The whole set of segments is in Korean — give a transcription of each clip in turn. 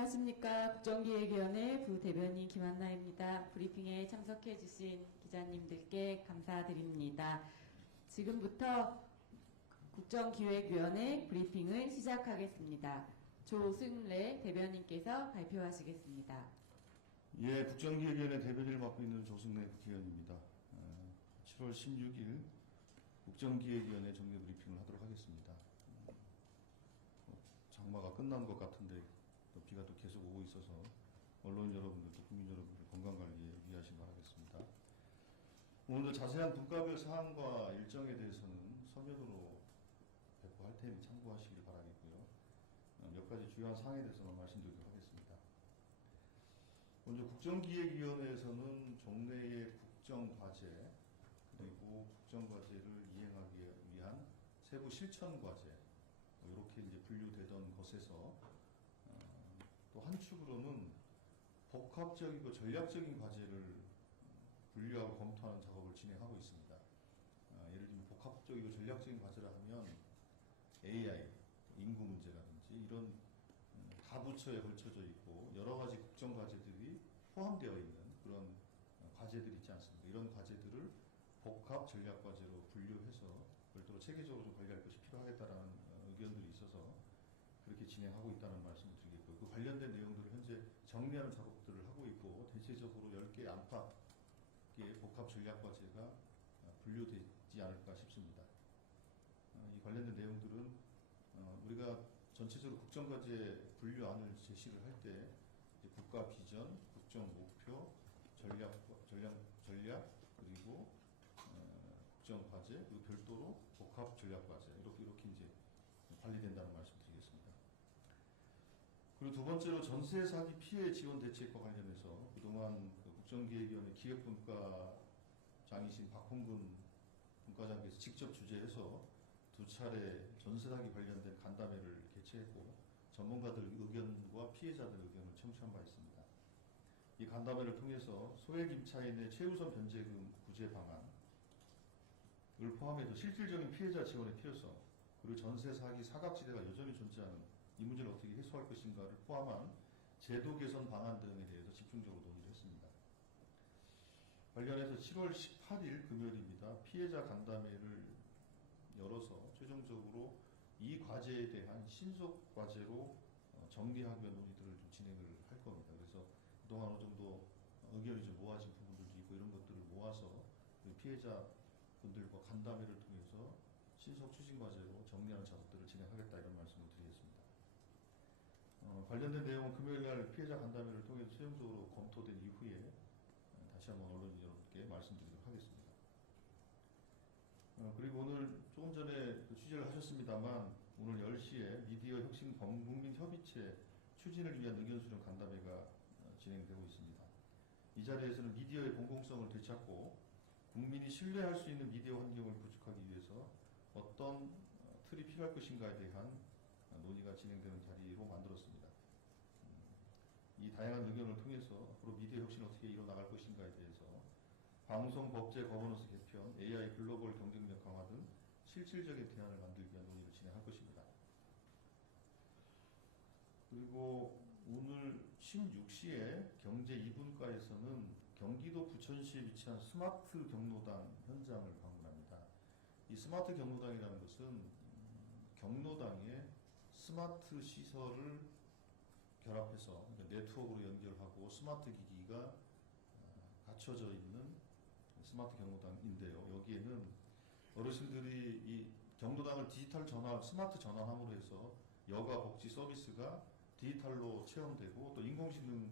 안녕하십니까. 국정기획위원회 부대변인 김한나입니다. 브리핑에 참석해 주신 기자님들께 감사드립니다. 지금부터 국정기획위원회 브리핑을 시작하겠습니다. 조승래 대변인께서 발표하시겠습니다. 예, 국정기획위원회 대변인을 맡고 있는 조승래 국회의원입니다. 7월 16일 국정기획위원회 정례 브리핑을 하도록 하겠습니다. 장마가 끝난 것 같은데 또 비가 또 계속 오고 있어서 언론 여러분들 또 국민 여러분들 건강관리에 유의하시기 바라겠습니다. 오늘도 자세한 분과별 사항과 일정에 대해서는 서면으로 배포할 테니 참고하시길 바라겠고요. 몇 가지 주요한 사항에 대해서만 말씀드리도록 하겠습니다. 먼저 국정기획위원회에서는 종래의 국정과제 그리고 국정과제를 이행하기 위한 세부 실천과제 이렇게 이제 분류되던 것에서 또 한 축으로는 복합적이고 전략적인 과제를 분류하고 검토하는 작업을 진행하고 있습니다. 예를 들면 복합적이고 전략적인 과제를 하면 AI, 인구 문제라든지 이런 다부처에 걸쳐져 있고 여러 가지 국정 과제들이 포함되어 있는 그런 과제들이 있지 않습니까? 이런 과제들을 복합 전략 과제로 분류해서 별도로 체계적으로 좀 관리할 것이 필요하겠다라는 의견들이 있어서 그렇게 진행하고 있다는 말씀을 드리겠고요. 그 관련된 내용들을 현재 정리하는 작업들을 하고 있고 대체적으로 10개 안팎의 복합 전략 과제가 분류되지 않을까 싶습니다. 이 관련된 내용들은 우리가 전체적으로 국정과제 분류안을 제시를 할 때 국가 비전, 국정 목표, 전략 그리고 국정 과제 그리고 별도로 복합 전략 과제 이렇게 이제 관리된다는 말씀드리겠습니다. 그리고 두 번째로 전세 사기 피해 지원 대책과 관련해서 그동안 국정기획위원회 기획분과장이신 박홍근 분과장께서 직접 주재해서 두 차례 전세 사기 관련된 간담회를 개최했고 전문가들 의견과 피해자들 의견을 청취한 바 있습니다. 이 간담회를 통해서 소액 임차인의 최우선 변제금 구제 방안을 포함해서 실질적인 피해자 지원의 필요성 그리고 전세 사기 사각지대가 여전히 존재하는 이 문제를 어떻게 해소할 것인가를 포함한 제도 개선 방안 등에 대해서 집중적으로 논의를 했습니다. 관련해서 7월 18일 금요일입니다. 피해자 간담회를 열어서 최종적으로 이 과제에 대한 신속 과제로 정리하기 위한 논의들을 좀 진행을 할 겁니다. 그래서 그동안 어느 정도 의견이 좀 모아진 부분들도 있고 이런 것들을 모아서 피해자분들과 간담회를 통해서 신속 추진 과제로 정리하는 작업들을 진행하겠다 이런 말씀을 드리겠습니다. 관련된 내용은 금요일날 피해자 간담회를 통해서 최종적으로 검토된 이후에 다시 한번 언론 여러분께 말씀드리도록 하겠습니다. 그리고 오늘 조금 전에 취재를 하셨습니다만 오늘 10시에 미디어 혁신 범국민 협의체 추진을 위한 의견 수렴 간담회가 진행되고 있습니다. 이 자리에서는 미디어의 공공성을 되찾고 국민이 신뢰할 수 있는 미디어 환경을 구축하기 위해서 어떤 틀이 필요할 것인가에 대한 논의가 진행되는 자리로 만들었습니다. 이 다양한 의견을 통해서 앞으로 미디어 혁신을 어떻게 이뤄나갈 것인가에 대해서 방송 법제 거버넌스 개편, AI 글로벌 경쟁력 강화 등 실질적인 대안을 만들기 위한 논의를 진행할 것입니다. 그리고 오늘 16시에 경제 2분과에서는 경기도 부천시에 위치한 스마트 경로당 현장을 방문합니다. 이 스마트 경로당이라는 것은 경로당에 스마트 시설을 결합해서 네트워크로 연결하고 스마트 기기가 갖춰져 있는 스마트 경로당인데요. 여기에는 어르신들이 이 경로당을 디지털 전환, 스마트 전환함으로 해서 여가 복지 서비스가 디지털로 체험되고 또 인공지능을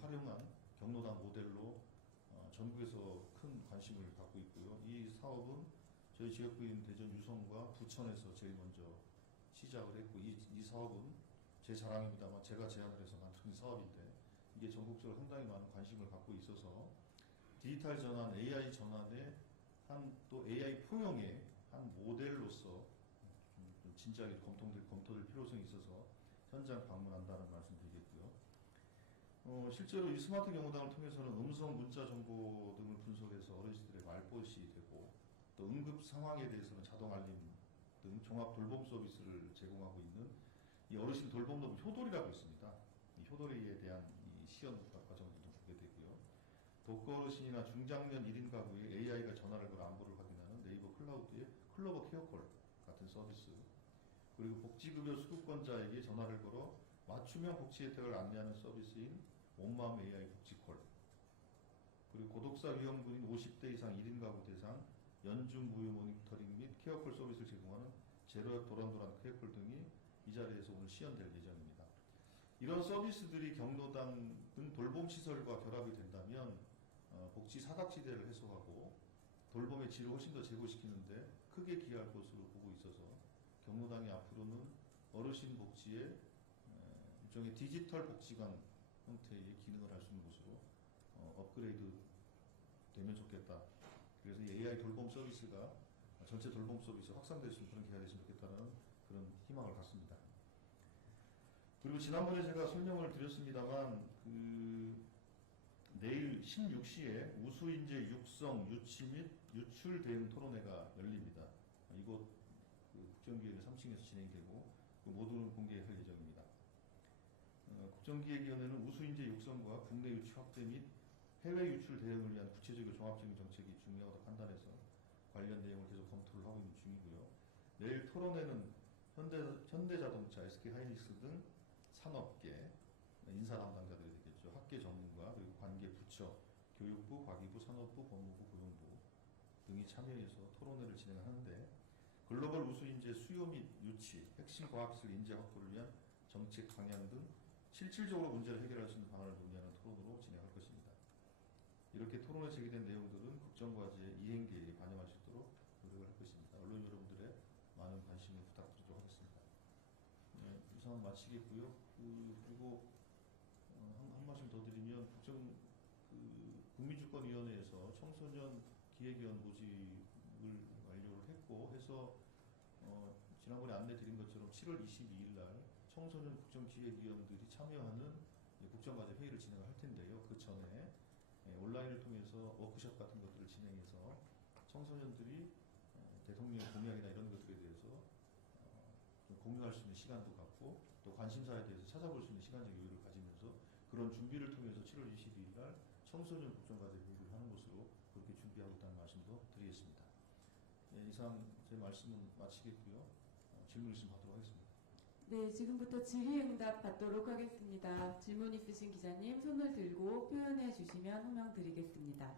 활용한 경로당 모델로 전국에서 큰 관심을 갖고 있고요. 이 사업은 저희 지역구인 대전 유성과 부천에서 제일 먼저 시작을 했고 이 사업은 제 자랑입니다만 제가 제안을 해서 만든 사업인데 이게 전국적으로 상당히 많은 관심을 갖고 있어서 디지털 전환, AI 전환의 또 AI 포용의 한 모델로서 좀 진지하게 검토될 필요성이 있어서 현장 방문한다는 말씀 드리겠고요. 실제로 이 스마트 경로당을 통해서는 음성 문자 정보 등을 분석해서 어르신들의 말벗이 되고 또 응급 상황에 대해서는 자동 알림 등 종합 돌봄 서비스를 제공하고 있는 이 어르신 돌봄 로봇 효돌이라고 있습니다. 이 코더리에 대한 이 시연 과정들도 보게 되고요. 독거어르신이나 중장년 1인 가구에 AI가 전화를 걸어 안부를 확인하는 네이버 클라우드의 클로버 케어콜 같은 서비스, 그리고 복지급여 수급권자에게 전화를 걸어 맞춤형 복지 혜택을 안내하는 서비스인 온마음 AI 복지콜, 그리고 고독사 위험군인 50대 이상 1인 가구 대상 연중 무휴 모니터링 및 케어콜 서비스를 제공하는 제로역 도란도란 케어콜 등이 이 자리에서 오늘 시연될 예정입니다. 이런 서비스들이 경로당 등 돌봄시설과 결합이 된다면 복지 사각지대를 해소하고 돌봄의 질을 훨씬 더 제고시키는데 크게 기여할 것으로 보고 있어서 경로당이 앞으로는 어르신 복지의 일종의 디지털 복지관 형태의 기능을 할 수 있는 곳으로 업그레이드 되면 좋겠다. 그래서 이 AI 돌봄 서비스가 전체 돌봄 서비스 확산될 수 있는 그런 기회가 됐으면 좋겠다는 그런 희망을 갖습니다. 그리고 지난번에 제가 설명을 드렸습니다만 내일 16시에 우수인재 육성, 유치 및 유출 대응 토론회가 열립니다. 이곳 국정기획위 3층에서 진행되고 모두는 공개할 예정입니다. 국정기획위원회는 우수인재 육성과 국내 유치 확대 및 해외 유출 대응을 위한 구체적이고 종합적인 정책이 중요하다고 판단해서 관련 내용을 계속 검토를 하고 있는 중이고요. 내일 토론회는 현대자동차, SK하이닉스 등 산업계, 인사 담당자들이 되겠죠. 학계 전문가, 그리고 관계 부처, 교육부, 과기부, 산업부, 법무부, 고용부 등이 참여해서 토론회를 진행하는데 글로벌 우수인재 수요 및 유치, 핵심 과학기술 인재 확보를 위한 정책 방향 등 실질적으로 문제를 해결할 수 있는 방안을 논의하는 토론으로 진행할 것입니다. 이렇게 토론에 제기된 내용들은 국정과제의 이행 계획에 반영할 수 있도록 노력을 할 것입니다. 언론 여러분들의 많은 관심을 부탁드리도록 하겠습니다. 네, 이상 마치겠고요. 그리고 한 말씀 더 드리면 국민주권위원회에서 청소년 기획위원 모집을 완료를 했고 해서 지난번에 안내드린 것처럼 7월 22일 날 청소년 국정기획위원들이 참여하는 국정과제 회의를 진행을 할 텐데요. 그 전에 온라인을 통해서 워크숍 같은 것들을 진행해서 청소년들이 대통령 공약이나 이런 것들에 대해서 좀 공유할 수 있는 시간도 갖고 또 관심사에 대해서 찾아볼 수 있는 시간적 여유를 가지면서 그런 준비를 통해서 7월 22일 날 청소년 국정과제 회의를 하는 것으로 그렇게 준비하고 있다는 말씀도 드리겠습니다. 네, 이상 제 말씀은 마치겠고요. 질문 있으면 받도록 하겠습니다. 네, 지금부터 질의응답 받도록 하겠습니다. 질문 있으신 기자님 손을 들고 표현해 주시면 호명 드리겠습니다.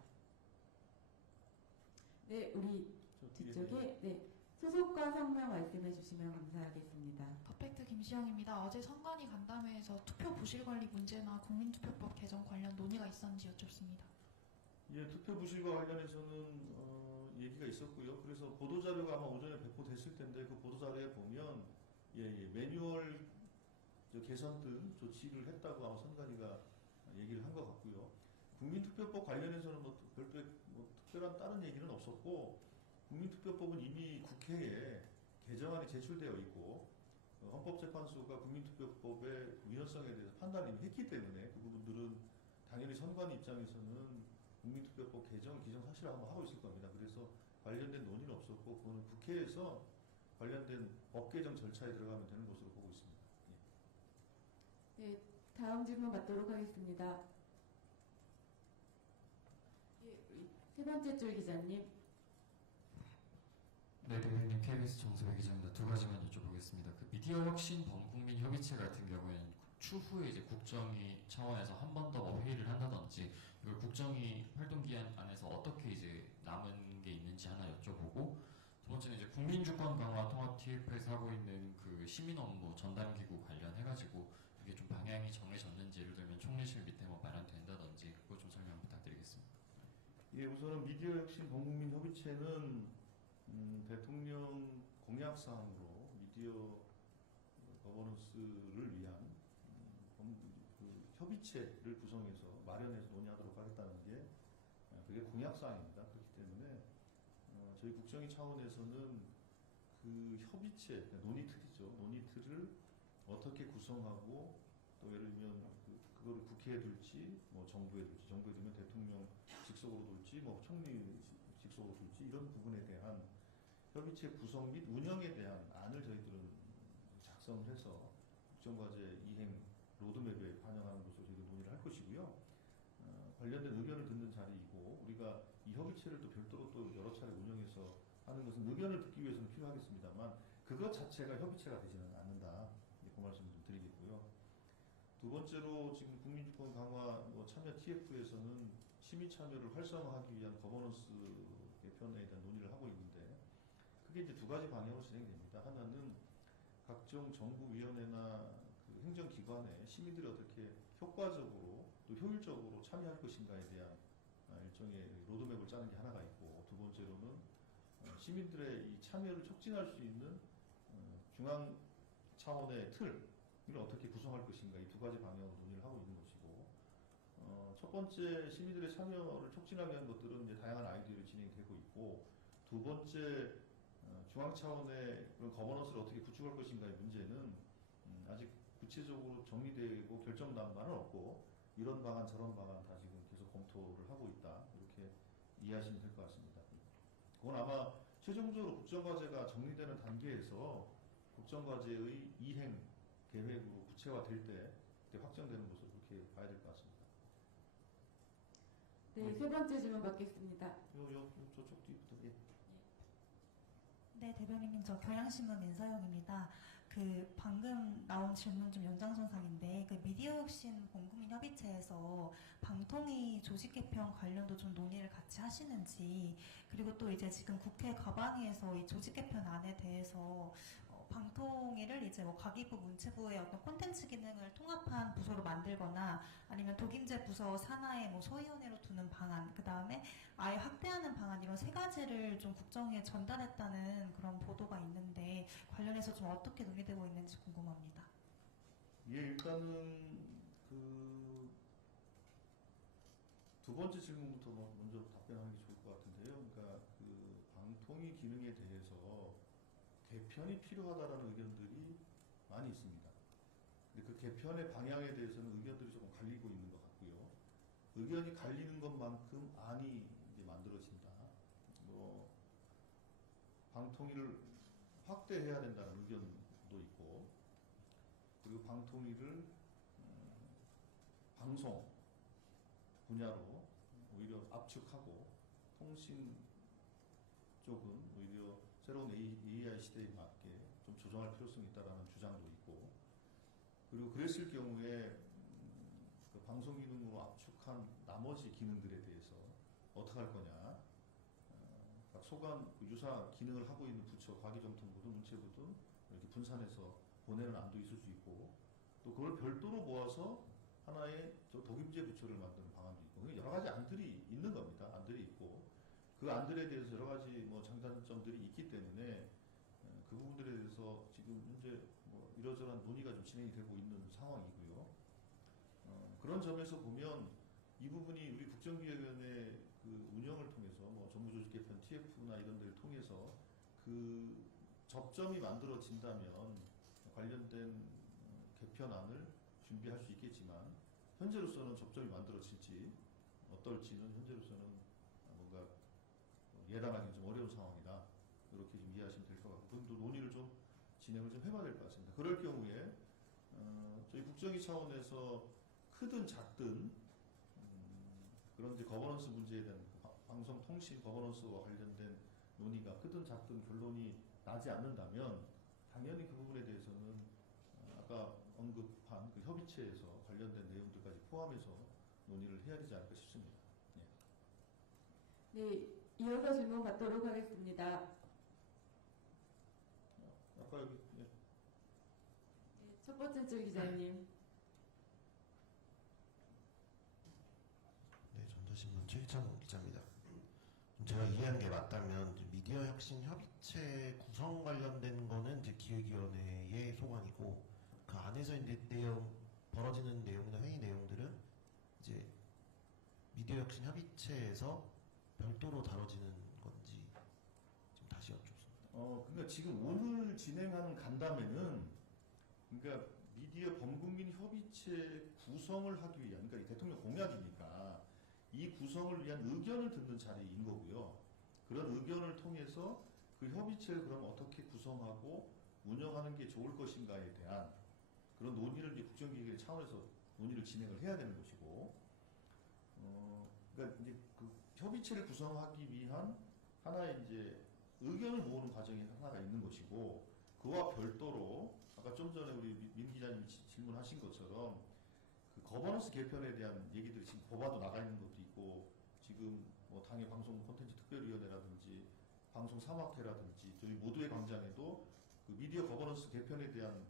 네, 우리 뒤쪽에 소속과 성명 말씀해 주시면 감사하겠습니다. 퍼펙트 김시영입니다. 어제 선관위 간담회에서 투표 부실 관리 문제나 국민투표법 개정 관련 논의가 있었는지 여쭙습니다. 예, 투표 부실과 관련해서는 얘기가 있었고요. 그래서 보도자료가 아마 오전에 배포됐을 텐데 그 보도자료에 보면 매뉴얼 개선 등 조치를 했다고 아마 선관위가 얘기를 한 것 같고요. 국민투표법 관련해서는 특별한 다른 얘기는 없었고 국민투표법은 이미 국회에 개정안이 제출되어 있고 헌법재판소가 국민투표법의 위헌성에 대해서 판단을 이미 했기 때문에 그 부분들은 당연히 선관위 입장에서는 국민투표법 개정 기정사실화 한번 하고 있을 겁니다. 그래서 관련된 논의는 없었고 그거는 국회에서 관련된 법 개정 절차에 들어가면 되는 것으로 보고 있습니다. 예. 네, 다음 질문 받도록 하겠습니다. 세 번째 줄 기자님. 네, 대변인 KBS 정세배 기자입니다. 두 가지만 여쭤보겠습니다. 그 미디어 혁신 범국민 협의체 같은 경우에는 추후에 이제 국정위 차원에서 한 번 더 회의를 한다든지 이걸 국정위 활동 기한 안에서 어떻게 이제 남은 게 있는지 하나 여쭤보고, 두 번째는 이제 국민주권 강화 통합 TF에서 하고 있는 그 시민 업무 전담 기구 관련해가지고 이게 좀 방향이 정해졌는지, 예를 들면 총리실 밑에 뭐 마련된다든지 그거 좀 설명 부탁드리겠습니다. 예, 우선은 미디어 혁신 범국민 협의체는 대통령 공약사항으로 미디어 거버넌스를 위한 협의체를 구성해서 마련해서 논의하도록 하겠다는 게 그게 공약사항입니다. 그렇기 때문에 저희 국정위 차원에서는 그 협의체, 논의틀이죠. 논의틀을 어떻게 구성하고 또 예를 들면 그거를 국회에 둘지 뭐 정부에 두면 대통령 직속으로 둘지 뭐 총리 직속으로 둘지 이런 부분에 대한 협의체 구성 및 운영에 대한 안을 저희들은 작성을 해서 국정과제 이행 로드맵에 반영하는 관련된 의견을 듣는 자리이고 우리가 이 협의체를 또 별도로 또 여러 차례 운영해서 하는 것은 의견을 듣기 위해서는 필요하겠습니다만 그것 자체가 협의체가 되지는 않는다. 그 말씀 좀 드리겠고요. 두 번째로 지금 국민주권 강화 참여 TF에서는 시민 참여를 활성화하기 위한 거버넌스 개편에 대한 논의를 하고 있는데 크게 이제 두 가지 방향으로 진행됩니다. 하나는 각종 정부위원회나 그 행정기관에 시민들이 어떻게 효과적으로 또 효율적으로 참여할 것인가에 대한 일종의 로드맵을 짜는 게 하나가 있고 두 번째로는 시민들의 이 참여를 촉진할 수 있는 중앙 차원의 틀을 어떻게 구성할 것인가 이 두 가지 방향으로 논의를 하고 있는 것이고 첫 번째 시민들의 참여를 촉진하기 위한 것들은 이제 다양한 아이디어로 진행되고 있고 두 번째 중앙 차원의 그런 거버넌스를 어떻게 구축할 것인가의 문제는 아직 구체적으로 정리되고 결정난 바는 없고 이런 방안 저런 방안 다 지금 계속 검토를 하고 있다 이렇게 이해하시면 될 것 같습니다. 그건 아마 최종적으로 국정과제가 정리되는 단계에서 국정과제의 이행 계획으로 구체화될 때 그때 확정되는 것으로 그렇게 봐야 될 것 같습니다. 네, 세 번째 질문 받겠습니다. 저쪽 뒤부터. 예. 네, 대변인님, 저 경향신문 민서영입니다. 그 방금 나온 질문 좀 연장선상인데 그 미디어혁신 범국민협의체에서 방통위 조직 개편 관련도 좀 논의를 같이 하시는지 그리고 또 이제 지금 국회 과방위에서 이 조직 개편안에 대해서 방통위를 이제 뭐 과기부 문체부의 어떤 콘텐츠 기능을 통합한 부서로 만들거나 아니면 독임제 부서 산하의 뭐 소위원회로 두는 방안, 그 다음에 아예 확대하는 방안 이런 세 가지를 좀 국정위에 전달했다는 그런 보도가 있는데 관련해서 좀 어떻게 논의되고 있는지 궁금합니다. 예, 일단은 그 두 번째 질문부터 먼저 답변하는 게 좋을 것 같은데요. 그러니까 그 방통위 기능에 대해서 개편이 필요하다라는 의견들이 많이 있습니다. 근데 그 개편의 방향에 대해서는 의견들이 조금 갈리고 있는 것 같고요. 의견이 갈리는 것만큼 안이 이제 만들어진다. 방통위를 확대해야 된다는 의견도 있고, 그리고 방통위를 방송 분야로 오히려 압축하고 통신 쪽은 오히려 새로운 AI 시대에 맞게 좀 조정할 필요성이 있다라는 주장도 있고, 그리고 그랬을 경우에 그 방송 기능으로 압축한 나머지 기능들에 대해서 어떻게 할 거냐, 각 소관 유사 기능을 하고 있는 부처, 과기정통부든 문체부든 이렇게 분산해서 보내는 안도 있을 수 있고, 또 그걸 별도로 모아서 하나의 독임제 부처를 만드는 방안도 있고, 여러 가지 안들이 있는 겁니다. 안들이 있고, 그 안들에 대해서 여러 가지 장단점들이 있기 때문에 그 부분들에 대해서 지금 현재 이러저러한 논의가 좀 진행이 되고 있는 상황이고요. 그런 점에서 보면 이 부분이 우리 국정기획위원회 그 운영을 통해서 정부조직 개편 TF나 이런 데를 통해서 그 접점이 만들어진다면 관련된 개편안을 준비할 수 있겠지만 현재로서는 접점이 만들어질지 어떨지는 현재로서는 뭔가 예단하기 좀 어려운 상황이다. 이렇게 좀 이해하시면 될 것 같고, 그럼도 논의를 좀 진행을 좀 해봐야 될 것 같습니다. 그럴 경우에 저희 국정위 차원에서 크든 작든 그런 이제 거버넌스 문제에 대한 방송통신 거버넌스와 관련된 논의가 크든 작든 결론이 나지 않는다면 당연히 그 부분에 대해서는 아까 언급한 그 협의체에서 관련된 내용들까지 포함해서 논의를 해야 되지 않을까 싶습니다. 예. 네, 이어서 질문 받도록 하겠습니다. 아까 여기 예. 네, 첫 번째 줄 기자님. 네, 전자신문 최희찬 기자입니다. 제가 이해한 게 맞다면 미디어 혁신 협의체 구성 관련된 거는 이제 기획위원회의 소관이고 그 안에서 이제 벌어지는 내용이나 회의 내용들은 이제 미디어 혁신 협의체에서 별도로 다뤄지는 건지 좀 다시 여쭙습니다. 그러니까 지금 오늘 진행하는 간담회는 그러니까 미디어 범국민 협의체 구성을 하기 위한, 그러니까 이 대통령 공약이니까 이 구성을 위한 의견을 듣는 자리인 거고요. 그런 의견을 통해서 그 협의체를 그럼 어떻게 구성하고 운영하는 게 좋을 것인가에 대한 그런 논의를 이제 국정기획의 차원에서 논의를 진행을 해야 되는 것이고, 그러니까 이제 그 협의체를 구성하기 위한 하나의 이제 의견을 모으는 과정이 하나가 있는 것이고, 그와 별도로 아까 좀 전에 우리 민 기자님이 질문하신 것처럼 그 거버넌스 개편에 대한 얘기들이 지금 법안도 나가 있는 것도 있고, 지금 뭐 당의 방송 콘텐츠 특별위원회라든지 방송 사막회라든지 저희 모두의 광장에도 그 미디어 거버넌스 개편에 대한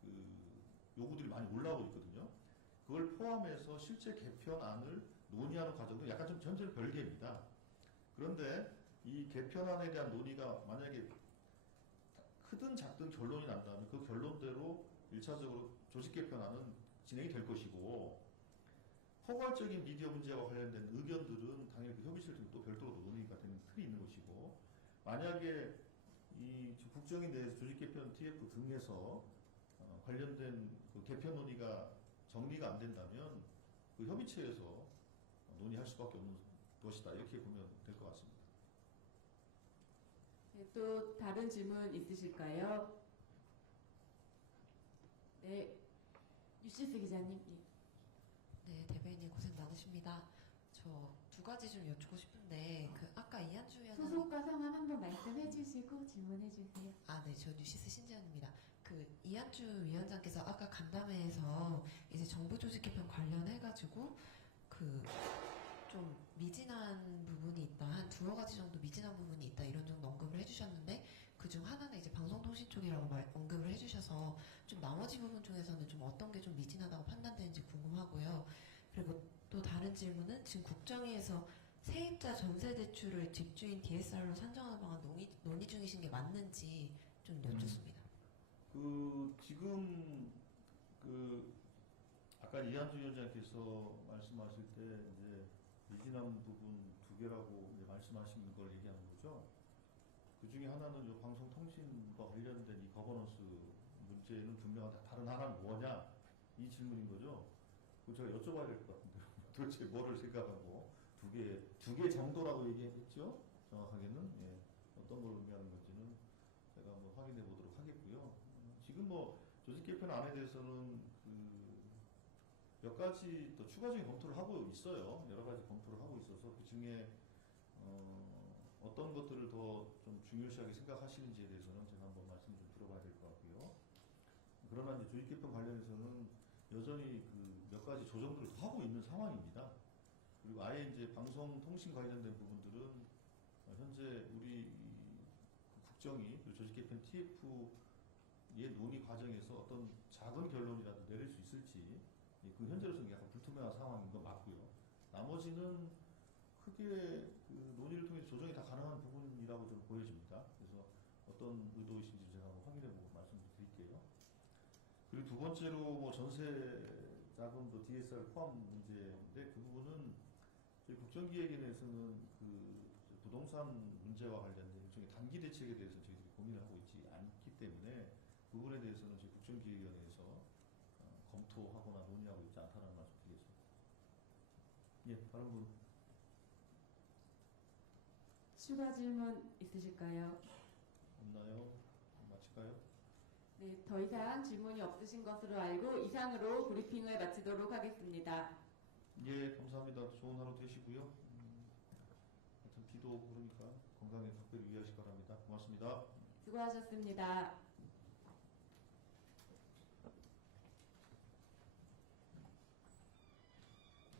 그 요구들이 많이 올라오고 있거든요. 그걸 포함해서 실제 개편안을 논의하는 과정도 약간 좀 전제는 별개입니다. 그런데 이 개편안에 대한 논의가 만약에 크든 작든 결론이 난다면 그 결론대로 1차적으로 조직 개편안은 진행이 될 것이고, 포괄적인 미디어 문제와 관련된 의견들은 당연히 그 협의실 중에 또 별도로 논의가 되는 틀이 있는 것이고, 만약에 이 국정에 대해서 조직 개편 TF 등에서 관련된 그 개편 논의가 정리가 안 된다면 그 협의체에서 논의할 수밖에 없는 것이다, 이렇게 보면 될 것 같습니다. 네, 또 다른 질문 있으실까요? 네, 유시스 기자님. 네, 대변인님 고생 많으십니다. 저 두 가지 좀 여쭙고 싶은데, 그 아까 이한주 위원장 소속과 성함 한번 말씀해 주시고 질문해 주세요. 네, 저 뉴시스 신재현입니다. 그 이한주 위원장께서 아까 간담회에서 이제 정부 조직 개편 관련해가지고 그 좀 미진한 부분이 있다, 한 두어 가지 정도 미진한 부분이 있다, 이런 정도 언급을 해주셨는데, 그중 하나는 이제 방송통신 쪽이라고 언급을 해주셔서 좀 나머지 부분 중에서는 좀 어떤 게 좀 미진하다고 판단되는지 궁금하고요. 그리고 또 다른 질문은 지금 국정위에서 세입자 전세 대출을 집주인 DSR로 산정하는 방안 논의 중이신 게 맞는지 좀 여쭙습니다. 지금 아까 이한주 위원장께서 말씀하실 때 이제 미진한 부분 두 개라고 이제 말씀하신 걸 얘기하는 거죠. 그 중에 하나는 이 방송통신과 관련된 이 거버넌스 문제는 분명한 다른 하나는 뭐냐, 이 질문인 거죠. 그거 제가 여쭤봐야 될 것 같은데요. 도대체 뭐를 생각하고 두 개 정도라고 얘기했죠? 정확하게는 어떤 걸 의미하는 건지는 제가 한번 확인해 보도록 하겠고요. 지금 뭐 조직 개편 안에 대해서는 몇 가지 또 추가적인 검토를 하고 있어요. 여러 가지 검토를 하고 있어서 그 중에 어떤 것들을 더 좀 중요시하게 생각하시는지에 대해서는 제가 한번 말씀 좀 들어봐야 될 것 같고요. 그러나 이제 조직 개편 관련해서는 여전히 그 몇 가지 조정들을 하고 있는 상황입니다. 그리고 아예 이제 방송 통신 관련된 부분들은 현재 우리 국정이 조직 개편 TF의 논의 과정에서 어떤 작은 결론이라도 내릴 수 있을지, 그 현재로서는 약간 불투명한 상황인 건 맞고요. 나머지는 크게 그 논의를 통해서 조정이 다 가능한 부분이라고 좀 보여집니다. 그래서 어떤 의도이신지 제가 한번 확인해보고 말씀드릴게요. 그리고 두 번째로 뭐 전세 자금도 DSR 포함 문제인데, 그 부분은 저희 국정기획위원회에서는 그 부동산 문제와 관련된 일종의 단기 대책에 대해서 저희들이 고민을 하고 있지 않기 때문에 그 부분에 대해서는 저희 국정기획위원회에서 검토하거나 논의하고 있지 않다는 말씀 드리겠습니다. 예, 다른 분. 추가 질문 있으실까요? 없나요? 마칠까요? 네, 더 이상 질문이 없으신 것으로 알고 이상으로 브리핑을 마치도록 하겠습니다. 예, 감사합니다. 좋은 하루 되시고요. 하여튼 비도 오고 그러니까 건강에 각별히 유의하시기 바랍니다. 고맙습니다. 수고하셨습니다.